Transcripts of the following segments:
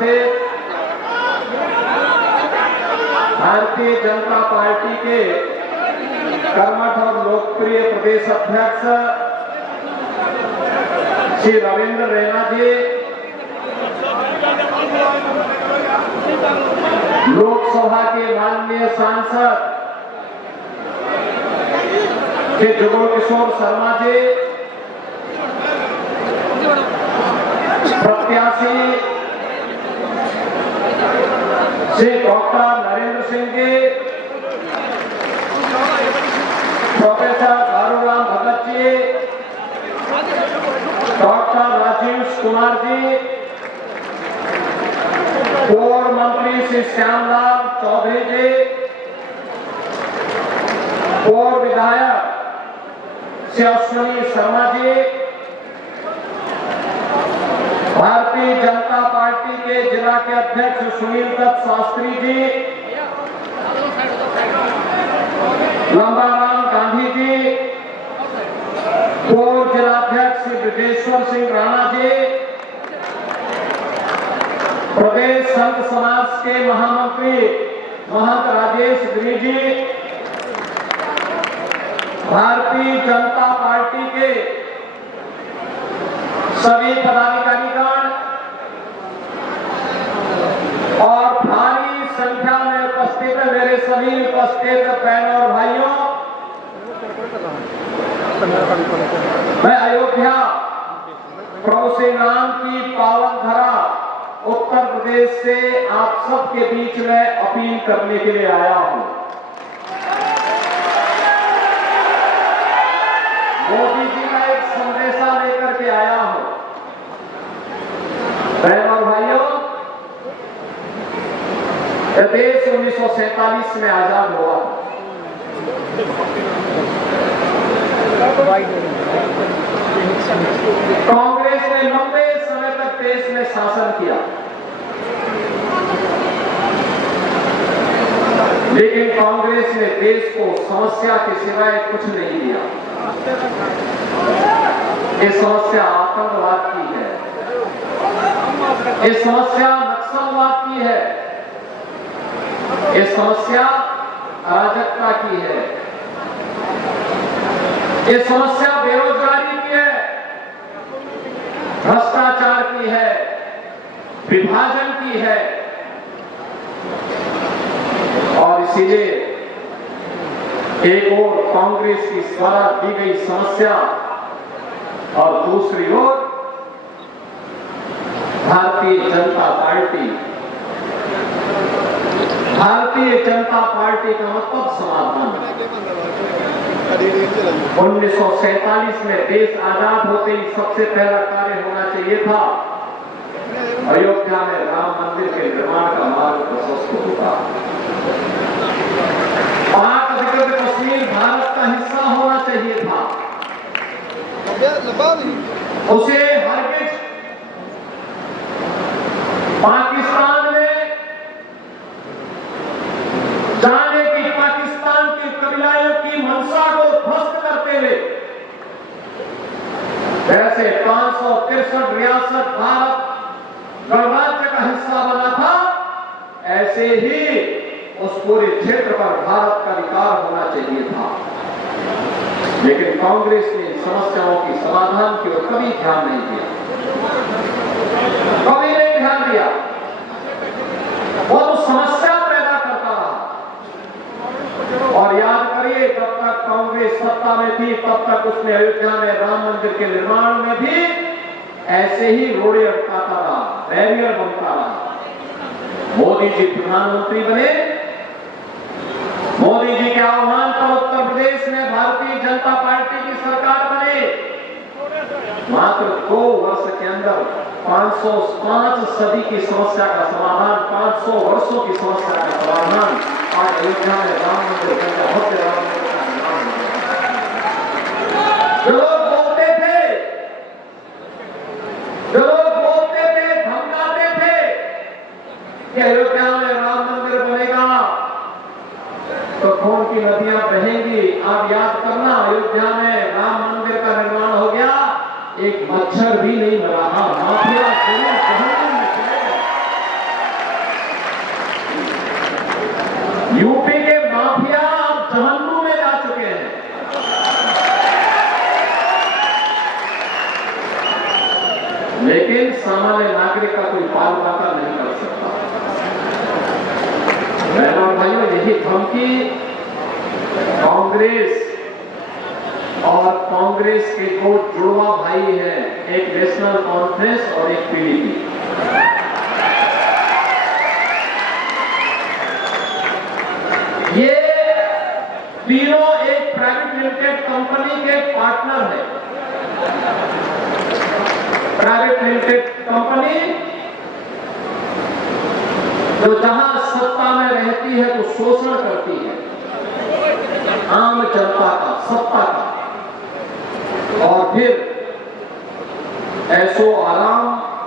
उपस्थित भारतीय जनता पार्टी के कर्मठ और लोकप्रिय प्रदेश अध्यक्ष श्री रविंद्र रैना जी, लोकसभा के माननीय सांसद श्री जुगल किशोर शर्मा जी, प्रत्याशी Shri doctor Narendra Singh ji, professor दारूराम Bhagat ji, doctor Rajiv Kumar ji, पूर्व मंत्री श्री श्यामलाल चौधरी जी, पूर्व विधायक श्री अश्विनी शर्मा जी, भारतीय जनता पार्टी के जिला के अध्यक्ष सुनील दत्त शास्त्री जी, लंबाराम गांधी जी, पूर्व जिलाध्यक्ष श्री ब्रजेश्वर सिंह राणा जी, प्रदेश संत समाज के महामंत्री महंत राजेश गिरी जी, भारतीय जनता पार्टी के सभी पदाधिकारीगण और भारी संख्या में उपस्थित मेरे सभी उपस्थित बहनों और भाइयों, मैं अयोध्या प्रभु श्री राम की पावन धरा उत्तर प्रदेश से आप सबके बीच में अपील करने के लिए आया हूं। मोदी जी का एक संदेशा लेकर के आया हूं। बहनों और भाइयों, यह देश 1947 में आजाद हुआ। कांग्रेस ने लंबे समय तक देश में शासन किया, लेकिन कांग्रेस ने देश को समस्या के सिवाय कुछ नहीं दिया। ये समस्या आतंकवाद की है, ये समस्या नक्सलवाद की है, ये समस्या अराजकता की है, ये समस्या बेरोजगारी की है, भ्रष्टाचार की है, विभाजन की है। और इसीलिए एक ओर कांग्रेस की द्वारा दी गई समस्या और दूसरी ओर भारतीय जनता पार्टी का मतलब समाधान। 1947 में देश आजाद होते ही सबसे पहला कार्य होना चाहिए था अयोध्या में राम मंदिर के निर्माण का मार्ग प्रशस्त होगा। पाक अधिकृत कश्मीर भारत का हिस्सा होना चाहिए था। उसे हरगिज पाकिस्तान में जाने की, पाकिस्तान के कबीलाओं की मंशा को ध्वस्त करते हुए, जैसे 563 रियासत भारत गणराज्य का हिस्सा बना था, ऐसे ही उस पूरे क्षेत्र पर भारत का अधिकार होना चाहिए था। लेकिन कांग्रेस ने समस्याओं की समाधान की ओर कभी ध्यान नहीं दिया, कभी नहीं ध्यान दिया। वो तो समस्या पैदा करता रहा। और याद करिए, जब तक कांग्रेस सत्ता में थी तब तक उसने अयोध्या में राम मंदिर के निर्माण में भी ऐसे ही रोड़े अटकाता रहा, बैरियर बनता रहा। मोदी जी प्रधानमंत्री बने, मोदी जी के आह्वान पर उत्तर प्रदेश में भारतीय जनता पार्टी की सरकार बने। मात्र 2 वर्ष के अंदर 505 सदी की समस्या का समाधान, 500 वर्षों की समस्या का समाधान आज अयोध्या में राम मंदिर का भव्य राम मंदिर का निर्माण हुआ। जो लोग बोलते थे, धमकाते थे कि अयोध्या में राम मंदिर बनेगा तो खून की नदियां बहेंगी। आप याद करना, अयोध्या में राम मंदिर का निर्माण हो गया, एक मच्छर भी नहीं मरा। माफिया जरूर जहन्नुम में चले गए। यूपी के माफिया अब जहन्नुम में जा चुके हैं। लेकिन सामान्य नागरिक का कोई पाल बाका नहीं कर सकता। बहनों और भाइयों, यही धमकी कांग्रेस और कांग्रेस के दो जुड़वा भाई हैं, एक नेशनल कॉन्फ्रेंस और एक पीडीपी। ये तीनों एक प्राइवेट लिमिटेड कंपनी के पार्टनर हैं। प्राइवेट लिमिटेड कंपनी जो जहां सत्ता में रहती है तो शोषण करती है आम जनता का, सत्ता का, और फिर ऐसो आराम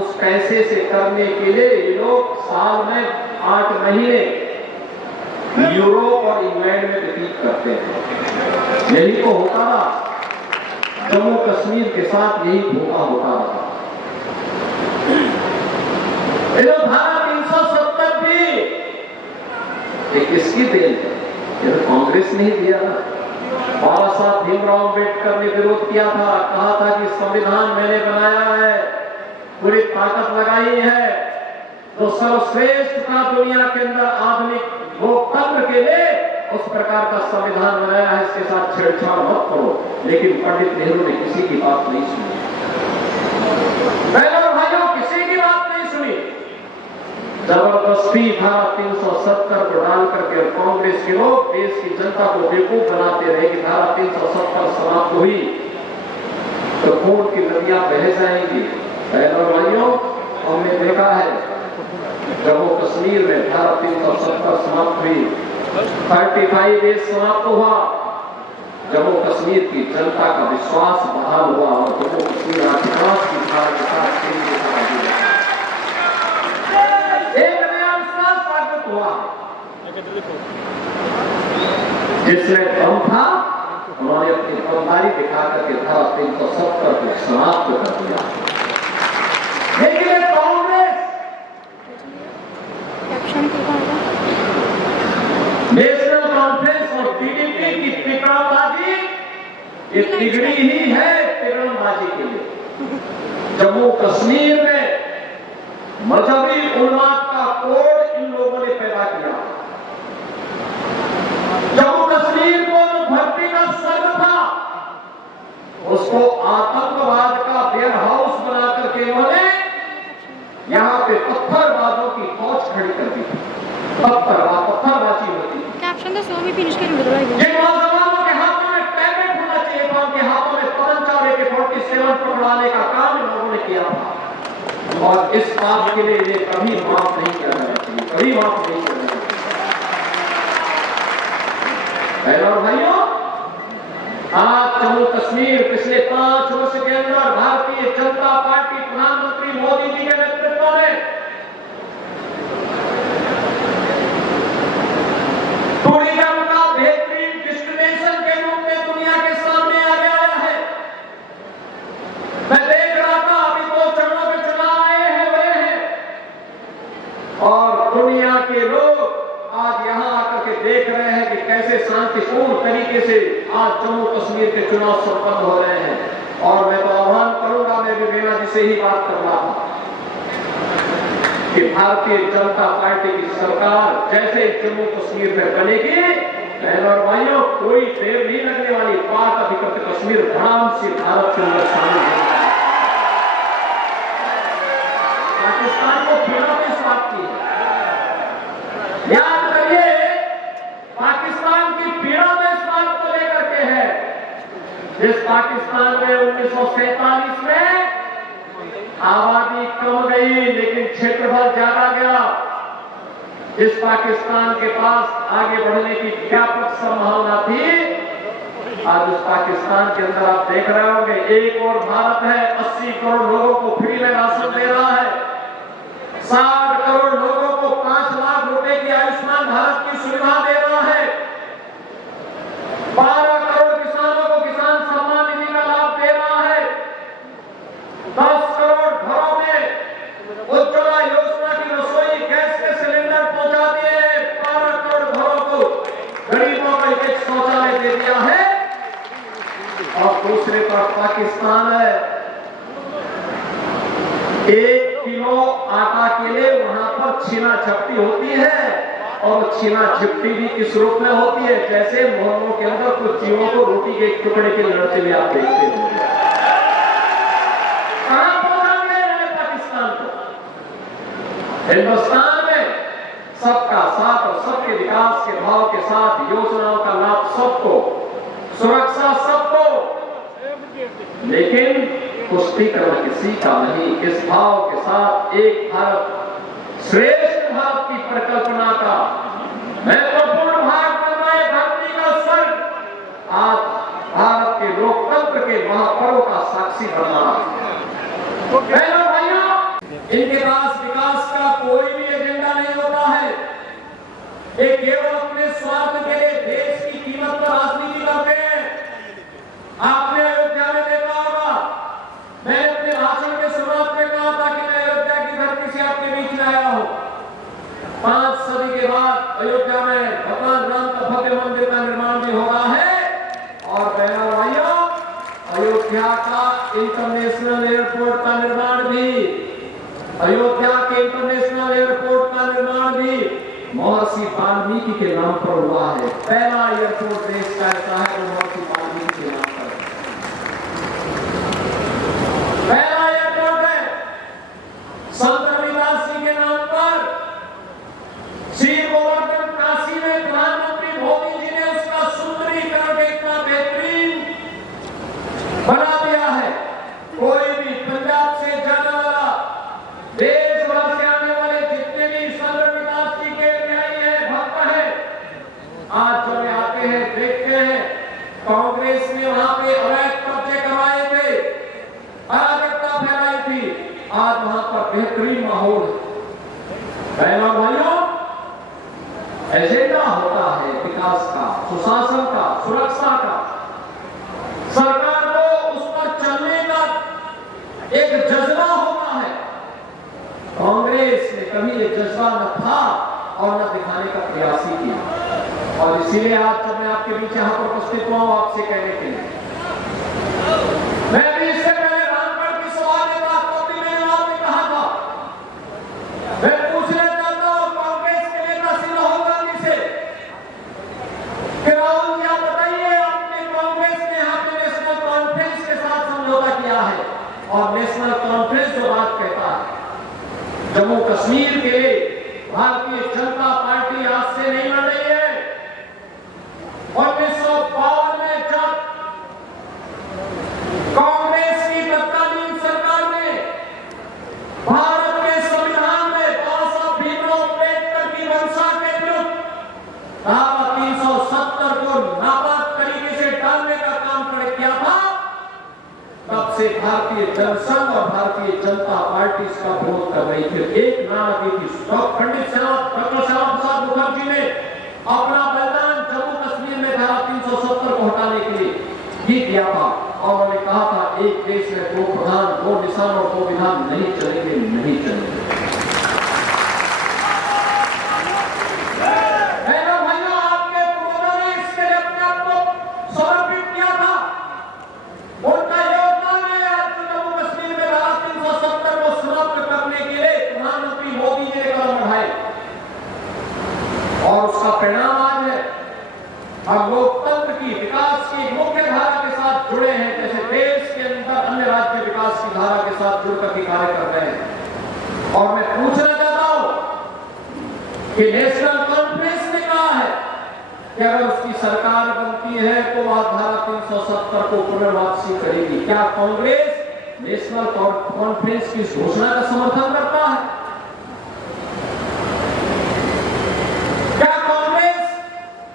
उस पैसे से करने के लिए ये लोग साल में 8 महीने यूरोप और इंग्लैंड में व्यतीत करते हैं। यही तो होता रहा, जम्मू कश्मीर के साथ यही धोखा होता रहा। धारा 370 भी ये किसकी देन है? ये तो कांग्रेस ने ही दिया ना। बाबा साहब भीमराव अम्बेडकर ने विरोध किया था, कहा था कि संविधान मैंने बनाया है, पूरी ताकत लगाई है, जो सर्वश्रेष्ठ था दुनिया के अंदर आधुनिक लोकतंत्र के लिए, उस प्रकार का संविधान बनाया है, इसके साथ छेड़छाड़ मत करो। लेकिन पंडित नेहरू ने किसी की बात नहीं सुनी। बहनों और भाइयों, किसी की बात नहीं सुनी। जबरदस्ती धारा 370 को डाल करके कांग्रेस के लोग देश की जनता को बेवकूफ बनाते रहे कि धारा 370 समाप्त हुई तो खून की नदियां बह जाएंगी। बहनों और भाइयों, हमने देखा है जम्मू कश्मीर में धारा 370 समाप्त हुई, 35 डेज समाप्त हुआ, जम्मू कश्मीर की जनता का विश्वास बहाल हुआ और जम्मू कश्मीर आज विकास की धारा के साथ केंद्र का एक नया विश्वास स्थापित हुआ। जिसमें दम था, उन्होंने अपनी ईमानदारी दिखा करके धारा 370 को समाप्त कर दिया। लेकिन कांग्रेस नेशनल कॉन्फ्रेंस और पीडीपी की तिकड़मबाजी, ये तिगड़ी ही है तिकड़मबाजी के लिए। जम्मू कश्मीर में मजहबी उन्माद का कोड इन लोगों ने पैदा किया। जम्मू कश्मीर को जो धरती का स्वर्ग था, उसको आतंकवाद का वेयर हाउस बना करके इन्होंने यहाँ पे पत्थरबाजों की फौज खड़ी कर दी। पत्थरबाजी होती है। जिन नौजवानों के हाथों में टैबलेट होना चाहिए था, उनके हाथों में पतंजलि के 47 पकड़ाने का काम इन लोगों ने किया था। और इस बात के लिए ये कभी माफ नहीं करना चाहिए, कभी माफ नहीं करना चाहिए। और भाइयों, आज जम्मू कश्मीर पिछले 5 वर्ष के अंदर भारतीय जनता पार्टी प्रधानमंत्री मोदी जी के नेतृत्व में टूरिज्म का बेहतरीन डेस्टिनेशन के रूप में दुनिया के सामने आ गया है। मैं देख रहा था, अभी 2 चरणों में चुनाव आए हैं और दुनिया के लोग आज यहां आकर के देख रहे हैं कि कैसे शांतिपूर्ण तरीके से आज जम्मू कश्मीर के चुनाव संपन्न हो रहे हैं। और मैं तो आह्वान करूंगा, मैं भी मीना जी से ही बात कर रहा था कि भारतीय जनता पार्टी की सरकार जैसे जम्मू कश्मीर में बनेगी, बहनों और भाइयों, कोई देर नहीं लगने वाली, पाक अधिकृत कश्मीर धड़ाम से भारत के अंदर शामिल होगा। पाकिस्तान को पीड़ा किस बात की है? याद करिए, पाकिस्तान की पीड़ा में इस बात को लेकर के है जिस पाकिस्तान में 1947 में आबादी कम गई लेकिन क्षेत्रफल ज्यादा गया, जिस पाकिस्तान के पास आगे बढ़ने की व्यापक संभावना थी, आज उस पाकिस्तान के अंदर आप देख रहे होंगे एक और भारत है, 80 करोड़ लोगों को फ्री में राशन दे रहा है, 60 करोड़ लोगों को 5 लाख रुपए की आयुष्मान भारत की सुविधा दे रहा है, 12 करोड़ किसानों को किसान सम्मान निधि का लाभ दे रहा है, 10 करोड़ घरों में उज्ज्वला योजना की रसोई गैस के सिलेंडर पहुंचा दिए, 12 करोड़ घरों को 1 किलो आटा के लिए वहां पर छीना झपटी होती है, और छीना झपटी भी किस रूप में होती है? जैसे मोहल्लों के अंदर कुछ चीजों को रोटी के एक टुकड़े के लड़ते हुए आप देखते हो। कहां पहुंचा दिया पाकिस्तान को? हिंदुस्तान में सबका साथ और सबके विकास के भाव के साथ योजनाओं का लाभ सबको, सुरक्षा सबको, लेकिन पुष्टिकरण किसी का नहीं। इस भाव के साथ एक भारत श्रेष्ठ भारत की परिकल्पना का महत्वपूर्ण भाग बन रहा है। धरती का स्वर्ग आज भारत के लोकतंत्र के महापर्व का साक्षी बन रहा है। बहनों भाइयों, इनके पास विकास का कोई भी एजेंडा नहीं होता है। ये केवल अपने स्वार्थ के लिए देश की कीमत पर राजनीति करते हैं। आपने अयोध्या में देखा होगा, मैंने अपने भाषण के शुरुआत में कहा था कि मैं अयोध्या की धरती से आपके बीच में आया हूं। 5 सदी के बाद अयोध्या में भगवान राम का भव्य मंदिर का निर्माण भी हो रहा है। और बहनों भाइयों, अयोध्या का इंटरनेशनल एयरपोर्ट का निर्माण भी, अयोध्या के इंटरनेशनल एयरपोर्ट का निर्माण भी महर्षि वाल्मीकि के नाम पर हुआ है। पहला एयरपोर्ट देश का ऐसा है जो महर्षि वाल्मीकि के नाम पर पहला एयरपोर्ट है। संत रविदास जी के नाम पर श्री गोवर्धन काशी में प्रधानमंत्री मोदी जी ने उसका सुंदरीकरण इतना बेहतरीन बना दिया है। कोई भी पंजाब से जाने वाला, देश भर से आने वाले जितने भी संत रविदास जी के अनुयायी हैं, भक्त हैं, आज जब आते हैं देखते हैं कांग्रेस ने वहां पे अवैध कब्जे करवाए थे, अराजकता फैलाई थी, आज वहां पर बेहतरीन माहौल है। बहनों भाइयों, एजेंडा होता है विकास का, सुशासन का, सुरक्षा का। सरकार को उस पर चलने का एक जज्बा होता है। कांग्रेस ने कभी ये जज्बा न था और न दिखाने का प्रयास ही किया। और इसीलिए आज जब मैं आपके बीच यहां पर उपस्थित हुआ हूं आपसे कहने के लिए, मैं भी इससे पहले रामगढ़ की सभा में था, तब भी मैंने वहां पे कहा था, मैं पूछना चाहता हूं कांग्रेस के नेता श्री राहुल गांधी से कि राहुल जी आप बताइए, आपने कांग्रेस ने यहाँ पे नेशनल कॉन्फ्रेंस के साथ समझौता किया है, और नेशनल कॉन्फ्रेंस जो बात कहता है जम्मू कश्मीर के लिए भारतीय जनता पार्टी आज से नहीं लड़ रही है। 1952 में जब कांग्रेस की तत्कालीन सरकार ने भारत के संविधान में बाबा साहब भीमराव अम्बेडकर की मंशा के विरुद्ध धारा 370 को नापाक तरीके से डालने का काम किया था, तब से भारतीय जनसंघ और भारतीय जनता पार्टी इसका विरोध कर रही थी। एक नारा दी थी, पंडित डॉक्टर श्यामा प्रसाद मुखर्जी ने अपना बलिदान जम्मू कश्मीर में धारा 370 को हटाने के लिए भी दिया था, और उन्होंने कहा था एक देश में 2 प्रधान, 2 निशान और 2 विधान नहीं चलेंगे, नहीं चलेंगे। भाइयों, आपके पूर्वजों ने इसके लिए अपने आप को समर्पित किया था। उनका योगदान है आज जम्मू कश्मीर में धारा 370 को समाप्त करने के लिए प्रधानमंत्री मोदी जी ने कदम बढ़ाए, और उसका परिणाम आज है हम लोकतंत्र की, विकास की मुख्य धारा के साथ जुड़े हैं, जैसे देश के अंदर अन्य राज्य विकास की धारा के साथ जुड़कर के कार्य कर रहे हैं। और मैं पूछना चाहता हूं कि नेशनल कॉन्फ्रेंस ने कहा है कि अगर उसकी सरकार बनती है तो वह धारा 370 को पुनर्वापसी करेगी। क्या कांग्रेस नेशनल कॉन्फ्रेंस की घोषणा का समर्थन करता है? क्या कांग्रेस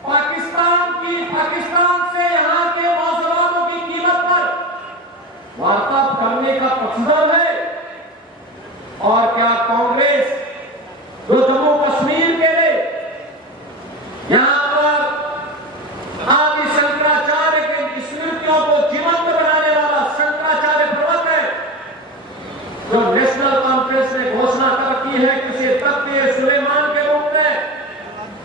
पाकिस्तान से यहां के मुसलमानों की कीमत पर वार्ता करने का पक्षधर है? और क्या कांग्रेस जो जम्मू कश्मीर के लिए यहां पर आदि शंकराचार्य के स्मृतियों को जीवंत बनाने वाला शंकराचार्य पर्वत है, जो नेशनल कॉन्फ्रेंस ने घोषणा कर की है कि उसे तख्ते सुलेमान के रूप में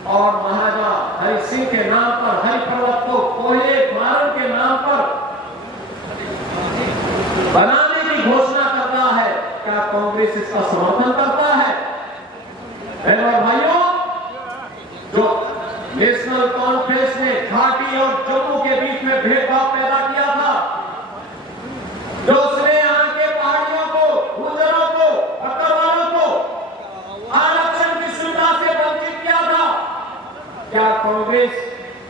और महाराजा हरि सिंह के नाम पर, हरि पर्वत को कोयले मारन के नाम पर बनाने की घोषणा कर रहा है। क्या कांग्रेस इसका समर्थन करता है? बहनों और भाइयों, जो नेशनल कॉन्फ्रेंस ने घाटी और जम्मू के बीच में भेदभाव पैदा किया था, जो उसने यहाँ के पहाड़ियों को, गुर्जरों को, पट्टवारों को आरक्षण की सुविधा से वंचित किया था, क्या कांग्रेस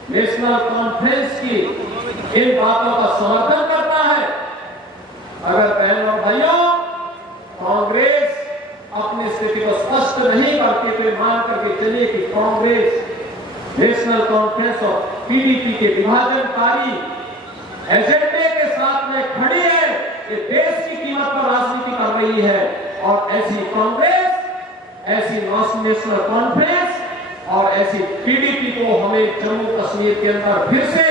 नेशनल कॉन्फ्रेंस की इन बातों का समर्थन करता है? अगर बहनों और भाइयों कांग्रेस अपनी स्थिति को स्पष्ट नहीं करके फिर मान करके चलिए कि कांग्रेस नेशनल कॉन्फ्रेंस और पीडीपी के विभाजनकारी एजेंडे के साथ में खड़ी है, ये देश की कीमत पर राजनीति कर रही है। और ऐसी कांग्रेस, ऐसी नेशनल कॉन्फ्रेंस और ऐसी पीडीपी को हमें जम्मू कश्मीर के अंदर फिर से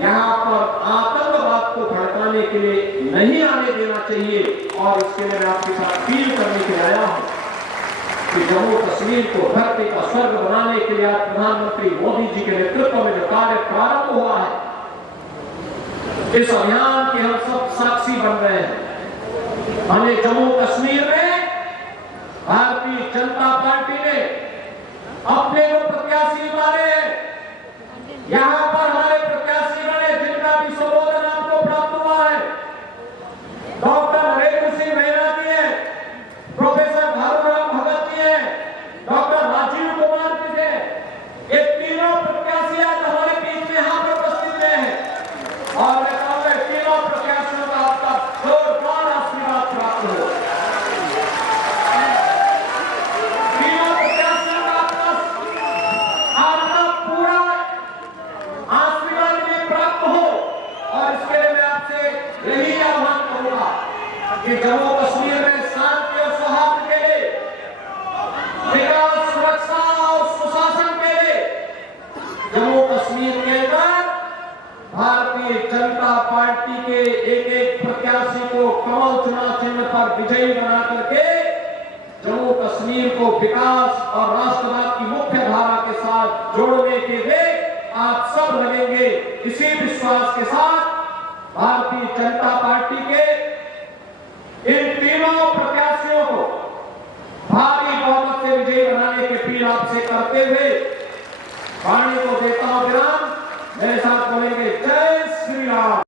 यहाँ पर आतंकवाद को भड़काने के लिए नहीं आने देना चाहिए। और इसके लिए मैं आपके साथ अपील करने के लिए आया हूं कि जम्मू कश्मीर को धरती का स्वर्ग बनाने के लिए आज प्रधानमंत्री मोदी जी के नेतृत्व में जो कार्य प्रारंभ हुआ है, इस अभियान के हम सब साक्षी बन रहे हैं। हमें जम्मू कश्मीर में भारतीय जनता पार्टी ने अपने को प्रत्याशी उतारे हैं। यहां पर हमारे प्रत्याशी बने जिनका भी संबोधन आपको प्राप्त हुआ है, डॉक्टर नरेंद्र सिंह मेहरा जी है, प्रोफेसर भानुराम भगत जी है, डॉक्टर राजीव कुमार जी है। ये तीनों प्रत्याशी आज हमारे बीच में यहां पर उपस्थित हैं और मैं कहूंगा तीनों प्रत्याशियों का आपका जोरदार आशीर्वाद प्राप्त हो। तीनों प्रत्याशियों का आपका पूरा आशीर्वाद में प्राप्त हो। और इसके लिए मैं आपसे यही आह्वान करूंगा कि जम्मू कश्मीर में शांति और सौहार्द के लिए, विकास, सुरक्षा और सुशासन के लिए जम्मू कश्मीर के अंदर भारतीय जनता पार्टी के एक एक प्रत्याशी को कमल चुनाव चिन्ह पर विजयी बना करके जम्मू कश्मीर को विकास और राष्ट्रवाद की मुख्य धारा के साथ जोड़ने के लिए आप सब लगेंगे। इसी विश्वास के साथ भारतीय जनता पार्टी के इन तीनों प्रत्याशियों को भारी बहुमत से विजयी बनाने की अपील आपसे करते हुए वाणी को देता हूं विराम।